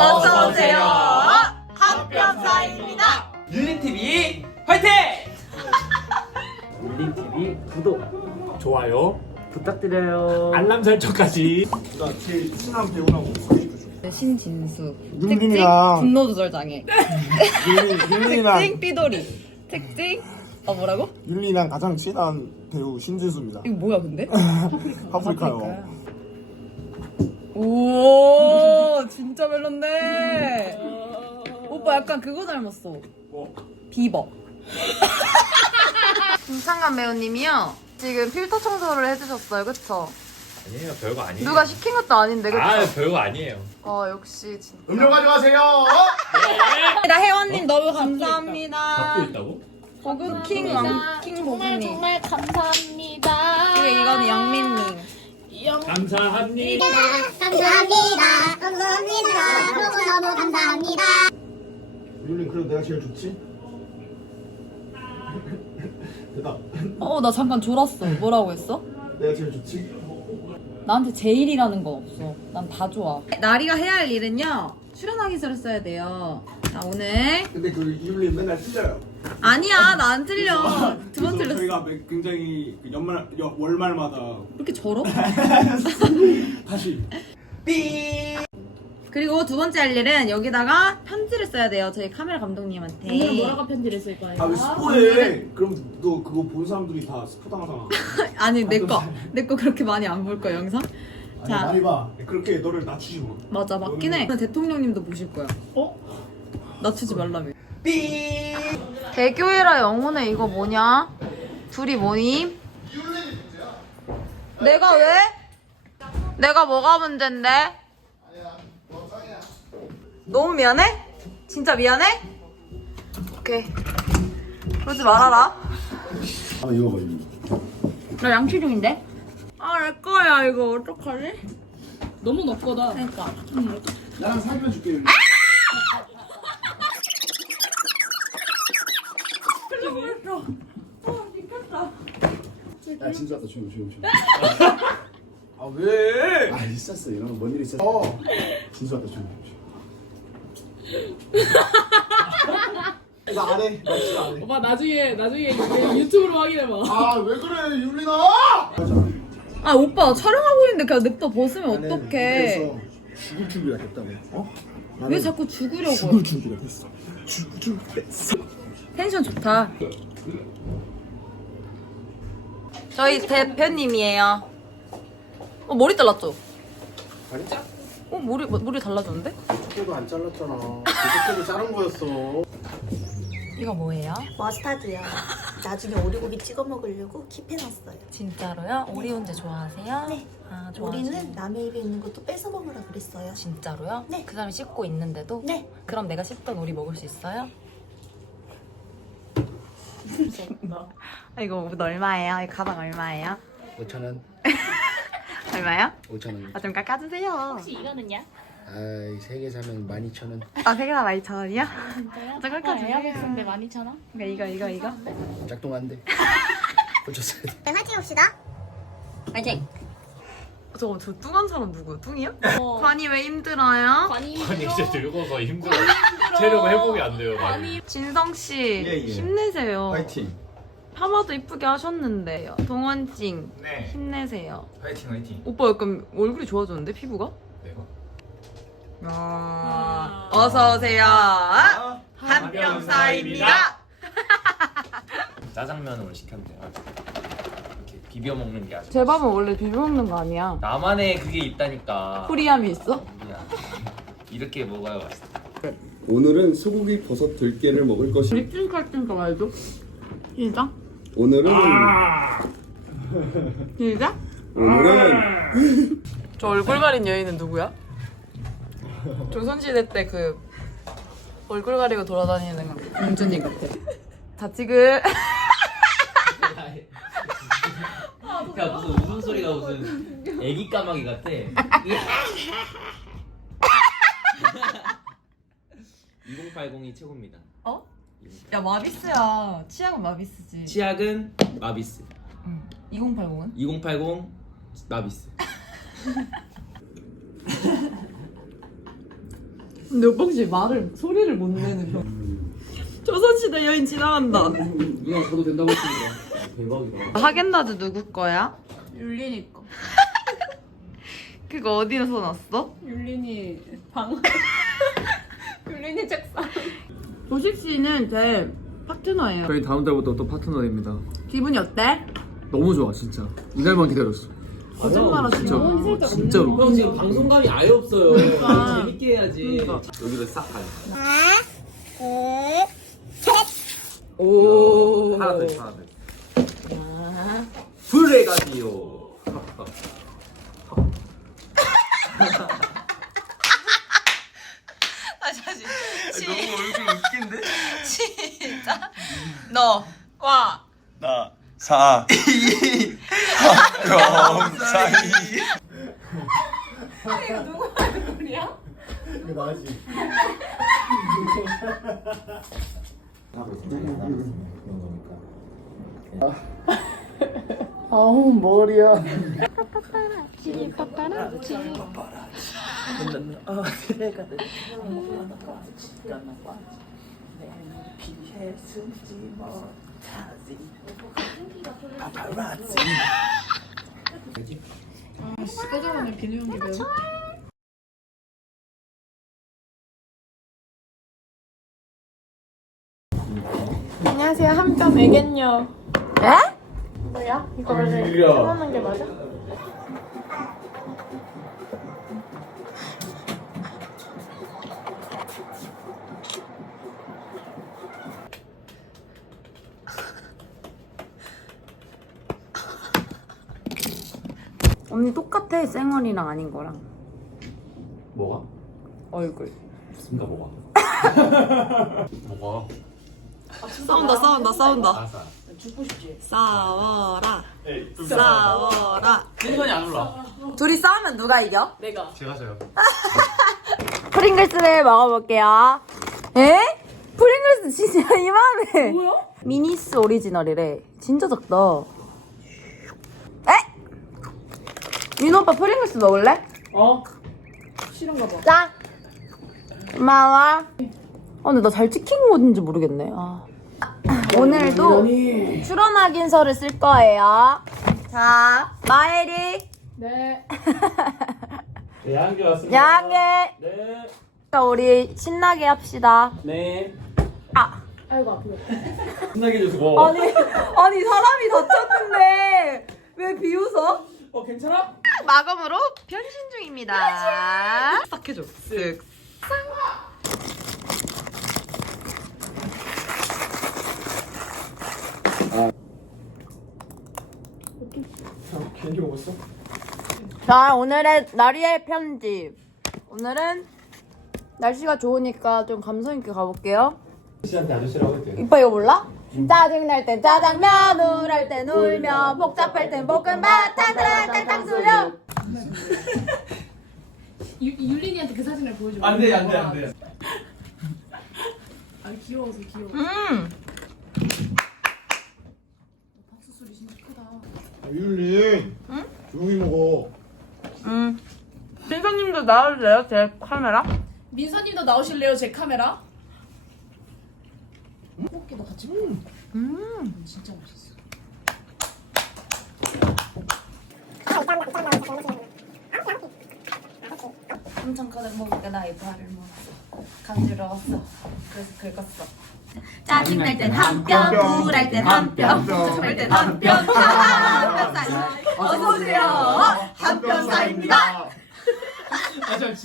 어서 오세요. 합병사입니다. 율린TV 화이팅! 율린TV 구독 좋아요. 부탁드려요. 알람 설정까지. 나 제일 친한 배우라고 소개시켜줘. 신진수. 윤민이랑 분노 조절 장애. 윤민, 윤민이랑 특징 삐돌이. 특징 어 뭐라고? 윤민이랑 가장 친한 배우 신진수입니다. 이거 뭐야 근데? 파프리카요. 오 진짜 별론데. 오빠 약간 그거 닮았어. 비버. 김창관 배우님이요. 지금 필터 청소를 해주셨어요, 그쵸? 아니에요 별거 아니에요 누가 시킨 것도 아닌데, 그쵸? 아 별거 아니에요 어 역시 진짜. 음료 가져가세요. 나 혜원님 너무 감사합니다. 있다고? 버그 킹 왕킹 정말 버그님. 정말 감사합니다. 그리고 이거는 영민님. 감사합니다. 감사합니다. 감사합니다. 너무너무 감사합니다. 윤민 그래도 내가 제일 좋지? 대답. 어 나 잠깐 졸았어. 뭐라고 했어? 내가 제일 좋지? 나한테 제일이라는 건 없어. 난 다 좋아. 나리가 해야 할 일은요. 출연하기 전에 써야 돼요. 자 오늘 근데 그 윤민 맨날 틀려요. 아니야 나 안 틀려. 두 번 그래서 틀렸어. 저희가 매- 굉장히 그 연말 여- 월말마다 왜 이렇게 절어? 다시 그리고 두 번째 할 일은 여기다가 편지를 써야 돼요. 저희 카메라 감독님한테. 오늘 뭐라고 편지를 쓸 거예요? 아왜 스포해? 그럼 너 그거 본 사람들이 다 스포 당하잖아. 아니 내 거. 내 거 그렇게 많이 안 볼 거야 영상. 아니 자. 많이 봐. 그렇게 너를 낮추지 마. 맞아 맞긴 해. 대통령님도 보실 거야. 어? 낮추지 말라며. 대교회라 영혼의 이거 뭐냐? 둘이 뭐임? 내가 왜? 내가 뭐가 문제인데? 너무 미안해? 진짜 미안해? 오케이. 그러지 말아라. 아 이거 봐 이거. 나 양치 중인데? 아, 내 거야, 이거. 어떡하지? 너무 너 거다. 그러니까. 나랑 사귀면 줄게. 윤민. 야 진짜 왔다 조용 조용 조용 아 왜? 아 있었어 이런 뭔일 있었어 어. 진짜 왔다 조용 조용 나 안 해. 나 진짜 안 해. 오빠 나중에 나중에 유튜브로 확인해봐. 아 왜 그래 윤민아? 아, 오빠, 촬영하고 있는데 그냥 냅다 벗으면 어떡해. 그래서 죽을 준비를 했다고 어? 나는 왜 자꾸 죽으려고. 죽을 준비를 했어 죽을 준비를 했어 텐션 좋다. 저희 대표님이에요. 어, 머리 잘랐죠? 아니 어, 머리, 머리 달라졌는데? 저도 안 잘랐잖아 저도 자른 거였어 이거 뭐예요? 머스타드요. 나중에 오리고기 찍어 먹으려고 킵해놨어요. 진짜로요? 오리온제 좋아하세요? 네. 아, 우리는 남의 입에 있는 것도 뺏어 먹으라 그랬어요. 진짜로요? 네. 그 사람이 씻고 있는데도? 네. 그럼 내가 씻던 오리 먹을 수 있어요? 아, 이거 옷 얼마예요? 이 가방 얼마예요? 5천 원 얼마요? 5천 원 아, 좀 깎아주세요. 혹시 이거는요? 아이 세 개 사면 12,000원 아, 세 개나 12,000원이요? 진짜요? 좀 깎아주세요. 에어백스인데 12,000원? 이거, 이거, 이거. 짝동한데 꽂혔어야 돼 네, 화이팅 합시다. 파이팅! 저거 저 뚱한 사람 누구야? 뚱이야? 어. 관이 왜 힘들어요? 관이 아니 이제 늙어서 힘들어 체력 회복이 안 돼요 많이 진성 씨 예, 예. 힘내세요. 파이팅. 파마도 이쁘게 하셨는데요. 동원찡 네 힘내세요. 화이팅 화이팅 오빠 약간 얼굴이 좋아졌는데 피부가? 내가 아, 어서 오세요. 한병사입니다. 짜장면을 시켰는데 아, 비벼 먹는 게 아주 제 밥은 원래 비벼 먹는 거 아니야. 나만의 그게 있다니까 프리함이 있어? 미안. 이렇게 먹어야 맛있어 오늘은 소고기 버섯 들깨를 먹을 것이 립싱 칼등가 말도. 시작. 오늘은 시작. 오늘은 저 얼굴 가린 여인은 누구야? 조선시대 때 그 얼굴 가리고 돌아다니는 공주님 같아. 자 지금 야 무슨 웃음소리가 무슨 애기 까마귀 같아 2080이 최고입니다 어? 야 마비스야. 치약은 마비스지. 치약은 마비스 2080은? 2080 마비스 근데 오빠 씨 말을 소리를 못 내는 거. 조선시대 여인 지나간다. 누나 저도 된다고 했습니다. 대박이다. 하겐다즈 누구 거야? 율린이 거. 그거 어디서 났어? 율린이 방. 율린이 책상. 조식 씨는 제 파트너예요. 저희 다음 달부터 또 파트너입니다. 기분이 어때? 너무 좋아 진짜. 이날만 기다렸어. 거짓말하지 진짜 마. 진짜로. 형 지금 방송감이 아예 없어요. 재밌게 해야지. 여기를 싹 가요. 오. 하나 더 있어, 하나 더 있어. 불레가디오. 다시 다시. 너무 얼굴 웃긴데? 시작. 너 와. 나, 사, 이, 영, 사이. 이거 나지. 아우 머리야. 안녕하세요. 한뼘 애견녀. 에? 뭐야? 이거 원래 표현하는 게 맞아? 언니 똑같아 쌩얼이랑 아닌 거랑 뭐가? 얼굴. 무슨가 뭐가? 뭐가? 싸운다 싸운다 싸운다. 아싸. 싸워라. 싸워라. 텐션이 안 올라. 둘이 싸우면 누가 이겨? 내가. 제가 져요. 프링글스를 먹어볼게요. 에? 프링글스 진짜 이만해. 뭐야? 미니스 오리지널이래. 진짜 작다. 에? 민호 오빠 프링글스 먹을래? 어? 싫은가 봐. 자. 고마워. 아 근데 나 잘 찍힌 건지 모르겠네. 아. 오늘도 출원 확인서를 쓸 거예요. 자, 마에리, 네. 네, 한개 왔습니다. 양해. 네. 자, 우리 신나게 합시다. 네. 아. 아이고 아프다. 신나게 해줘서. 아니, 아니 사람이 다쳤는데 왜 비웃어? 어, 괜찮아? 마검으로 변신 중입니다. 싹 해줘. 쓱. 괜히 먹었어? 자, 오늘의 나리의 편집. 오늘은 날씨가 좋으니까 좀 감성 있게 가볼게요. 씨한테 아저씨라고 했대. 이빠 이거 몰라? 짜증날 땐 짜장면, 우울할 땐 울며, 복잡할 땐 볶음밥, 탕탕탕. 유, 율린이한테 그 사진을 보여줘. 안 돼, 안 돼, 안 돼. 아 귀여워서 귀여워. 음. 박수 소리 진짜 크다. 율리. 조용히 먹어. 음. 민서님도 나와주세요, 제 카메라. 민서님도 나오실래요 제 카메라? 떡볶이도 같이 먹어. 음. 진짜 맛있어. 엄청 커다 먹으니까 나이 발을 먹었어. 간지러웠어. 그래서 긁었어. 짜증날 땐한 뼘, 우울할 땐한 뼘, 복잡할 땐한 뼘, 한뼘 사이. 어서오세요. 한뼘 사이입니다.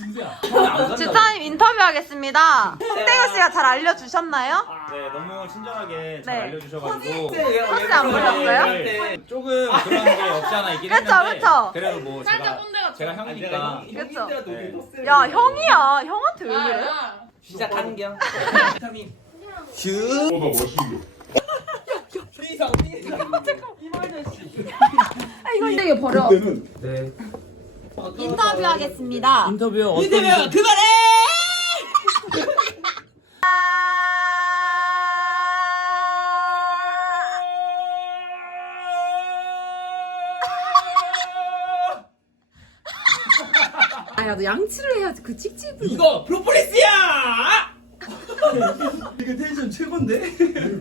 아, 간다. 주타님 인터뷰하겠습니다. 홍대규 씨가 잘 알려주셨나요? 네, 너무 친절하게 잘 네. 알려주셔가지고 포스 안 보셨어요? 네, 조금 그런 게 없지 않아 있긴 그쵸, 했는데 그쵸. 그래도 뭐 살짝 제가 꼰대 같아. 제가 형이니까 그쵸? 네. 야, 형이야. 형한테 왜 그래? 시작하는 겨. 아, 이거 이거 버려. 그때는 네. 인터뷰하겠습니다. 인터뷰 어떤 인터뷰? 그만해! 아, 야, 너 양치를 해야지. 그 칙칙을. 이거 프로폴리스야! 이게 텐션 최고인데?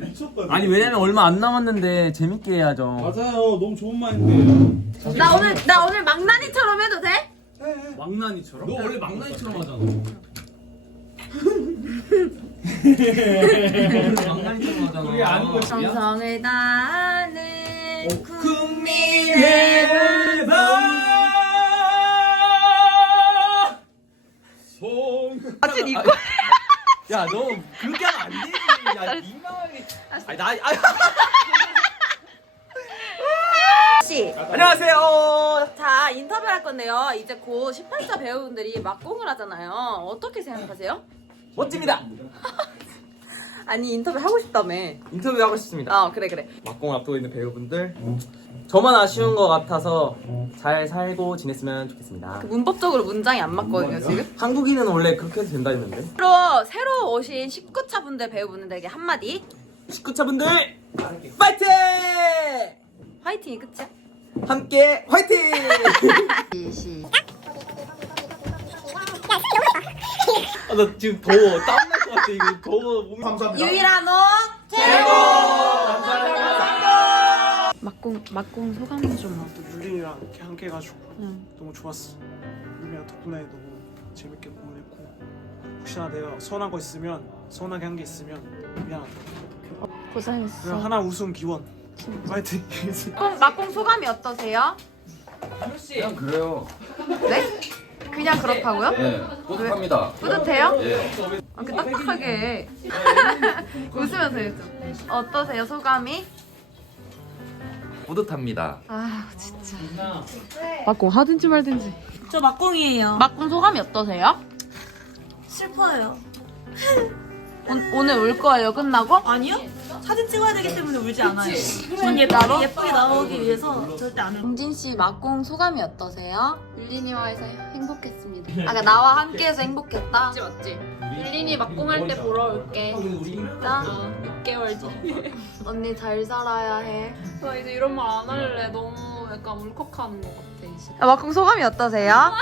미쳤다. 아니 왜냐면 얼마 안 남았는데 재밌게 해야죠. 맞아요. 너무 좋은 마인드예요. 나 오늘 나 오늘 망나니처럼 해도 돼? 망나니처럼? 너 원래 망나니처럼 하잖아. 망나니처럼 하잖아. 우리 아는 거 정성을 다하는 국민의 송. 사진 이거. 야, 너 그렇게 하면 안 되지. 야, 민망하게. 아니, 나, 아, 씨. 안녕하세요. 자 인터뷰 할 건데요. 이제 곧 18사 배우분들이 막공을 하잖아요. 어떻게 생각하세요? 멋집니다. 아니 인터뷰 하고 싶다며. 인터뷰 하고 싶습니다. 어 그래 그래. 막공 앞두고 있는 배우분들. 저만 아쉬운 것 같아서 잘 살고 지냈으면 좋겠습니다. 문법적으로 문장이 안 맞거든요 지금. 한국인은 원래 그렇게 해도 된다 했는데. 새로 새로 오신 19차 분들 배우분들에게 한마디. 식구차분들 파이팅! 화이팅이 끝이야. 함께 화이팅! 시. 아, 나 지금 더워. 것 같아. 이거 더워. 몸이 감사합니다. 유일한 호 막공 막공 소감이 좀. 율린이랑 이렇게 함께 해가지고 응. 너무 좋았어. 율린이랑 덕분에 너무 재밌게 공연했고 혹시나 내가 서운한 거 있으면 서운하게 한 게 있으면 미안하다. 고생했어. 그냥 하나 우승 기원. 파이팅. 막공 막공 소감이 어떠세요? 그냥 그래요. 네? 그냥 그렇다고요? 네, 뿌듯합니다. 뿌듯해요? 예. 아, 그 딱딱하게 웃으면서 해줘. 어떠세요 소감이? 뿌듯합니다. 아 진짜. 막공 하든지 말든지. 저 막공이에요. 막공 소감이 어떠세요? 슬퍼요. 오, 오늘 울 거예요 끝나고? 아니요? 사진 찍어야 되기 때문에 울지 않아요. 전 예쁘게, 예쁘게 나오기 위해서 절대 안 울어요. 동진 씨 막공 소감이 어떠세요? 율린이와해서 행복했습니다. 아까 그러니까 나와 함께해서 행복했다. 맞지 맞지. 율린이 막공할 때 보러 올게. 진짜? 6개월 뒤. 언니 잘 살아야 해. 나 이제 이런 말 안 할래. 너무 약간 울컥하는 것 같아. 아, 막공 소감이 어떠세요?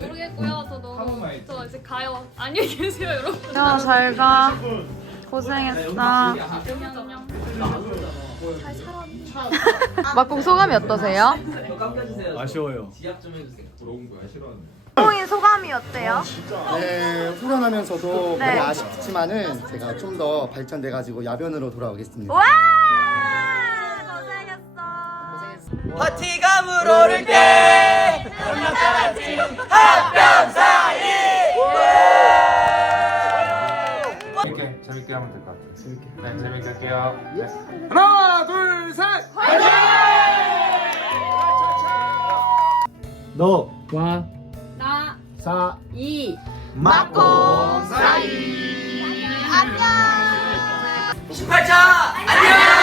모르겠고요. 저 너무 저 이제 가요. 안녕히 계세요, 여러분. 야, 잘 가. 고생했어. 안녕. 막공 소감이 어떠세요? 아쉬워요. 지압 좀 해주세요. 막공이 소감이 어때요? 네, 후련하면서도 네. 아쉽지만은 제가 좀 더 발전돼가지고 야변으로 돌아오겠습니다. 와! 고생했어. 파티감으로 오를 때! 재밌게 재밌게. 네, 재밌게 할게요. 네. 하나, 둘, 셋! 너, 나 사, 이. 막공 사이. 안녕. 18차! 안녕!